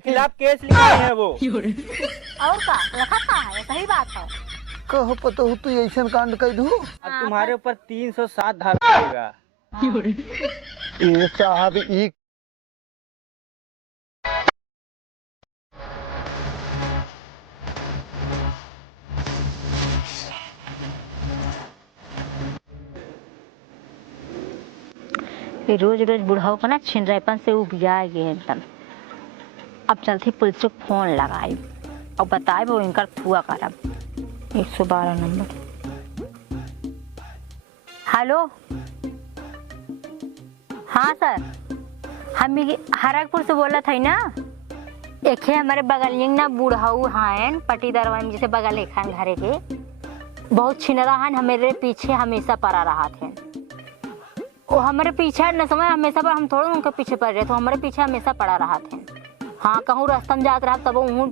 खिलाफ केस लिखाए हैं वो। और का रखा का है, सही बात है। कहो पता हो तू ऐसा कांड कर दू। अब तुम्हारे ऊपर 307 धारा लगेगा। ये साहब ई रोज रोज बुढ़ाओ को ना छिनरापन से उबिया गए एकदम। अब चलती पुलिस को फोन लगाई और बताए वो इनका फुआ करब। 112 नंबर। हेलो, हाँ सर, हम हरकपुर से बोला था ना। एक है हमारे बगल ना बुढ़ाऊ हैं पटीदार जैसे बगल एक घरे के बहुत छिनरा हैं, हमारे पीछे हमेशा पड़ा रहा थे। वो हमारे पीछे न समय हमेशा पर हम थोड़ा उनके पीछे पड़ रहे तो हमारे पीछे हमेशा पड़ा रहा थे। हाँ, कहूँ रास्ता में जात रहा तब वो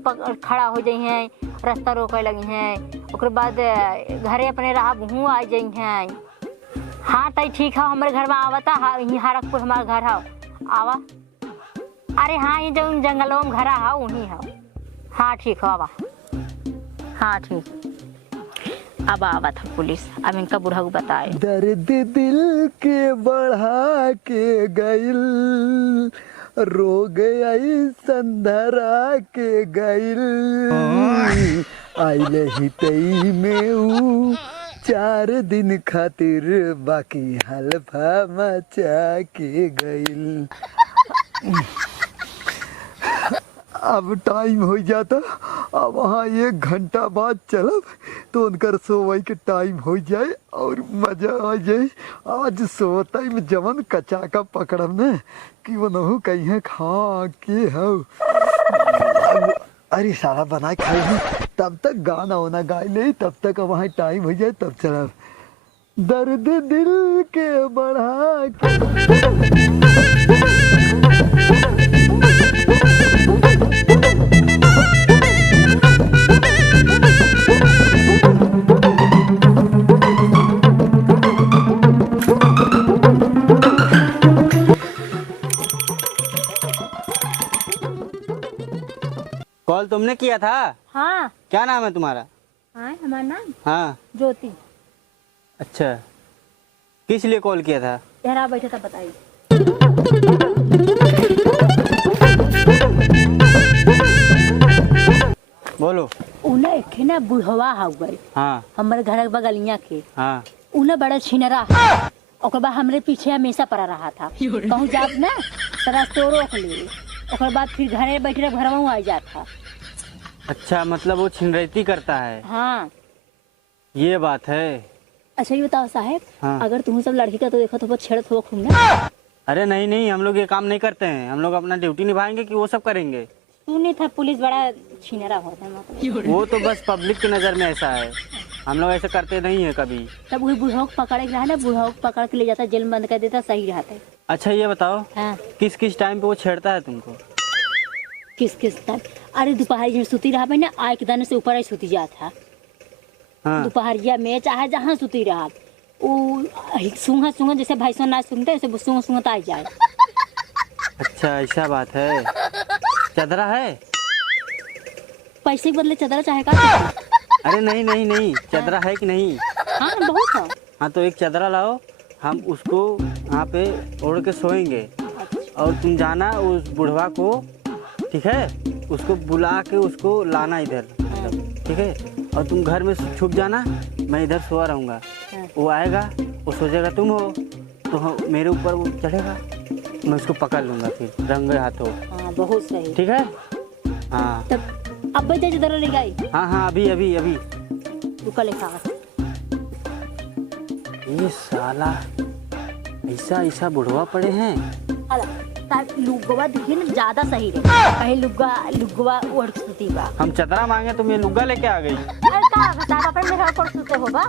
खड़ा हो जाइ हैं, रास्ता रोके लगी हैं। उसके बाद घरे अपने रहा वहाँ आ जाइ हैं। हाँ तई ठीक है, हमारे घर में आवता। हाँ, हरकपुर हमारा घर है, आवा। अरे हाँ, ये जो जंगलों में घर है वहीं है। हाँ ठीक है, आवा। हाँ ठीक, अब आवा था पुलिस। अब इनका बुढ़ा को बताए। दर्द दिल के बढ़ा के गइल, रोग संधरा के गइल, आइले ही तई में ऊ 4 दिन खातिर बाकी हल्फा मचा के गइल। अब टाइम हो जाता, अब वहाँ 1 घंटा बाद चलब तो उनकर सोवई के टाइम हो जाए और मजा आ जाए। आज सोता में जवन कचा का पकड़ब न कि वो नहु कहीं खा के हो। अरे सारा बना खाई तब तक गाना वाना गा ले, तब तक वहाँ टाइम हो जाए तब चलब। दर्द दिल के बढ़ा के कॉल तुमने किया था? हाँ। क्या नाम है तुम्हारा? हाँ, हमारा नाम हाँ ज्योति। अच्छा, किस लिए कॉल किया था? यहाँ बैठे था, बताइए। बोलो। उन्हें एक ना बुढ़वा हो गए। हाँ, हमारे घर के बगलिया के। हाँ, उन्हें बड़ा छिनरा। और बाद हमारे पीछे हमेशा पड़ा रहा था। कहूँ जात ना तो रास्ते रोक ले। और बाद फिर घरे बैठे रह घर में आ जाता। अच्छा, मतलब वो छिनरैती करता है। हाँ, ये बात है। अच्छा ये बताओ साहब, हाँ। अगर तुम सब लड़की का तो देखो तो बहुत छेड़त हो ना। अरे नहीं नहीं, हम लोग ये काम नहीं करते हैं। हम लोग अपना ड्यूटी निभाएंगे कि वो सब करेंगे। तू नहीं था, पुलिस बड़ा छिनरा होता है। वो तो बस पब्लिक की नज़र में ऐसा है, हम लोग ऐसे करते नहीं है कभी। तब वही बुढ़ाओ को पकड़े रहा ना, बुढ़ाओ को पकड़ के ले जाता, जेल में बंद कर देता, सही रहता है। अच्छा ये बताओ, हाँ। किस किस टाइम पे वो छेड़ता है तुमको? किस किस टाइम? अरे दोपहर में सुती रहा ना, आय के दाने से ऊपर ही सुती जाता। हाँ। दोपहरिया में चाहे जहाँ सुती रहा, वो सूंघा सूंघा जैसे भैंसा ना सूंघते वैसे सूंघा सूंघता आ जाए। अच्छा ऐसा बात है। चदरा है? पैसे के बदले चदरा चाहे का? अरे नहीं नहीं नहीं, चदरा है कि नहीं? हाँ बहुत है। हाँ तो एक चदरा लाओ, हम उसको यहाँ पे ओढ़ के सोएंगे। अच्छा। और तुम जाना उस बुढ़वा को, ठीक है, उसको बुला के उसको लाना इधर, ठीक है। और तुम घर में छुप जाना, मैं इधर सोया रहूँगा। वो आएगा, वो सोचेगा तुम हो तो मेरे ऊपर वो चढ़ेगा, मैं उसको पकड़ लूँगा फिर रंगे हाथों। हाँ बहुत सही। ठीक है। हाँ तब अब बच्चा चदरा ले गई। हाँ हाँ, अभी अभी अभी। रुका लिखा। ये साला ऐसा ऐसा बुढ़वा पड़े हैं। लुगवा देखिए ना, ज्यादा सही रहे। कहीं लुगवा ओढ़ सुती बा। हम चदरा मांगे तुम ये लुग्गा लेके आ गई। अरे का बता, अपन मेरा ऊपर सुते होगा।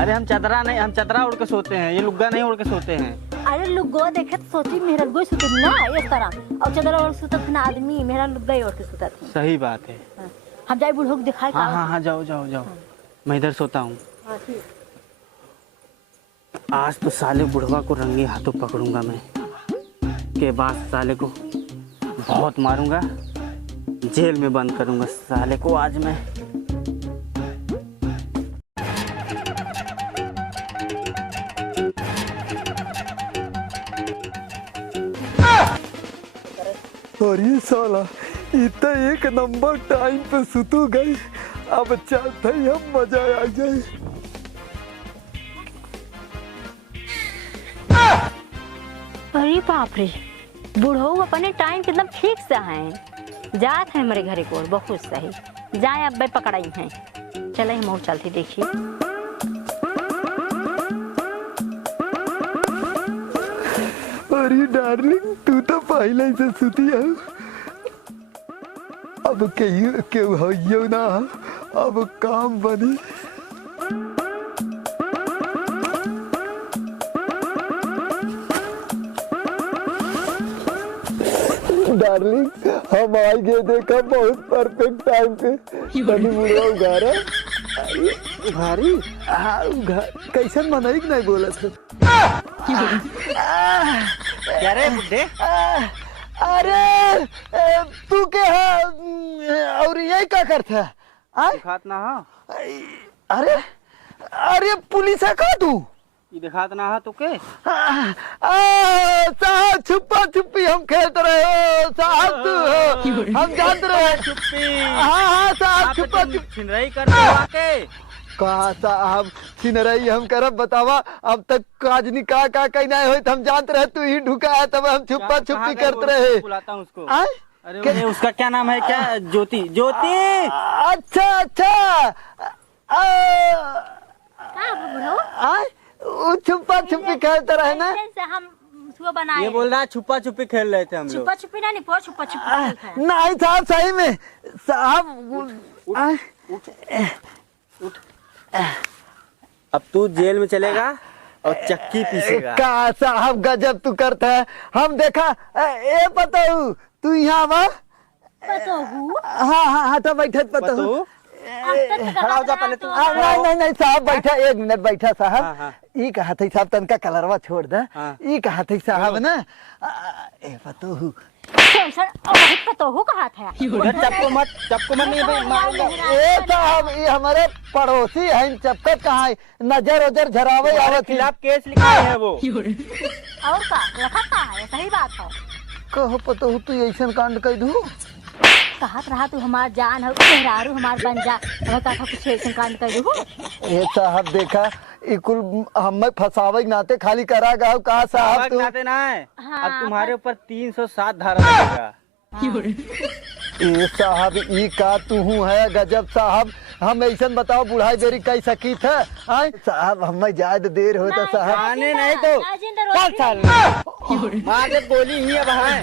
अरे हम चदरा नहीं, हम चदरा ओढ़ के सोते हैं, ये लुग्गा नहीं ओढ़ के सोते हैं। अरे लुगवा देखे तो सोची मेरा लुगवा सुते ना इस तरह, और चदरा ओढ़ सुता था ना आदमी, मेरा लुगवा ओढ़ के सुता था। सही बात है। हाँ। हम जाए बुढ़ो को दिखाए। हाँ हाँ हाँ, जाओ जाओ जाओ। हाँ। मैं इधर सोता हूँ। हाँ, आज तो साले बुढ़वा को रंगे हाथों पकड़ूंगा मैं, के बाद साले को बहुत मारूंगा, जेल में बंद करूंगा साले को आज मैं। अरे साला इतना एक नंबर टाइम पे सुतू गई। अब चलते ही हम मजा आ जाए। अरे बाप रे, बुढ़ऊ अपने टाइम के एकदम ठीक से हैं। जात है हमारे घरे को बहुत सही। जाए अब भाई पकड़ाई हैं। चले हम और चलते देखिए। अरे डार्लिंग तू तो पहले से सुती है। अब क्यों हो ना, अब काम बनी। डार्लिंग हम आ गए, देखा बहुत परफेक्ट टाइम पे। बनी मुड़वा उगारा भारी। हाँ कैसन मनाई नहीं बोला था। क्या रे बुड्ढे? अरे तू के और यही क्या करता है? दिखात ना हो। अरे अरे पुलिस है का तू? ये दिखात ना हो तुके? साहब छुपा छुपी हम खेलते रहे हो साहब। तू हम जानते रहे छुप्पी। हाँ साहब छुपा छुपी छिनराई कर के कहा साहब छिनराई हम करब बतावा। अब तक काजनी का कहना है हम जानते रहे तू ही ढुका है, तब हम छुपा छुपी करते रहे। बुलाता हूँ उसको। अरे उसका क्या नाम है? क्या ज्योति? ज्योति। अच्छा वो छुपा छुपी खेलते रहे ना। हम सुबह बनाए। ये बोल रहा है छुपा छुपी खेल रहे थे हम लोग। छुपा छुपी ना, नहीं पर छुपा छुपी। नहीं साहब सही में साहब। अब तू जेल में चलेगा और चक्की पीसेगा। का साहब गजब तू करता है। हम देखा ए पताऊ तू यहाँ आवा। हाँ तो बैठे पताऊ। खड़ा हो जा पहले तू। नहीं साहब बैठा, एक मिनट बैठा साहब। हाँ। ई कहा था साहब तनका कलरवा छोड़ दे। हाँ। ई कहा था साहब ना ए पताऊ कहा था चपको मत नहीं भाई मारूंगा। ए साहब ये हमारे पड़ोसी है, चपकत कहाँ है? नजर उजर झरावे आवत खिलाफ केस लिखाए है वो। और का रखा कहा है? सही बात है। कहो पताऊ तू ऐसा कांड कर दू। कहत रहा तू हमार जान है, मेहरारू हमार बन जा। अब का कुछ ऐसा कांड कर दू। ए साहब देखा इकुल हमें फसावे के नाते खाली करा गया कहा साहब तू। नाते ना है। हाँ, अब तुम्हारे ऊपर 307 धारा लगेगा। ए साहब ई का तू है गजब साहब। हम ऐसा बताओ बुढ़ाई देरी कई सकी था। साहब हमें ज्यादा देर होता साहब। आने नहीं तो मार दे गोली ही अब है।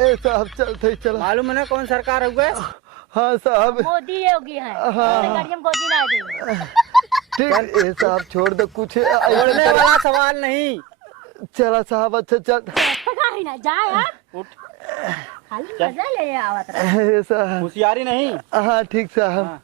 ए साहब चलते चलो। मालूम है ना कौन सरकार हुआ? हाँ साहब मोदी योगी है। गोदी ना दे। ठीक ए साहब छोड़ दो कुछ छोड़ने वाला सवाल नहीं। चला साहब अच्छा चल। ना जाए उठ। खाली मजा ले आवत रहा। ए साहब होशियारी नहीं। हाँ ठीक साहब। हाँ।